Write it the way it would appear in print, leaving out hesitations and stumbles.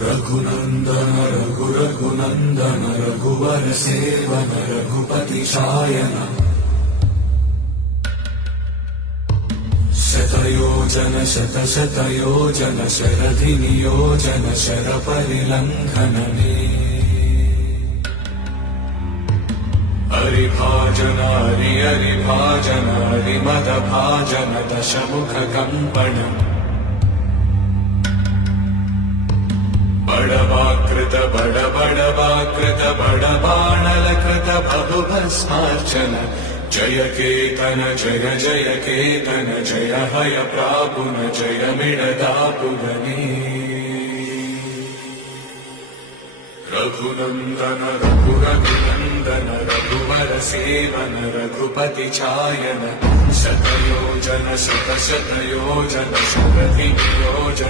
रघुनन्दन रघुनन्दन रघुवर seven Raghupati Shayan शतयोजन शतशतयोजन शरधि नियोजन शरपरिलङ्घनने हरिभाजन हरिभाजन हरिमदभाजन दशमुख कम्पणम् बड़वाकृत बड़बाणलकृत बहुभस्मार्चन जय केतन जय जय केतन जय हय प्रापुन जय मिडदापुगने रघुनन्दन रघुनन्दन रघुवर सेवन रघुपति चायन शतयोजन शतशतयोजन शरधि नियोजन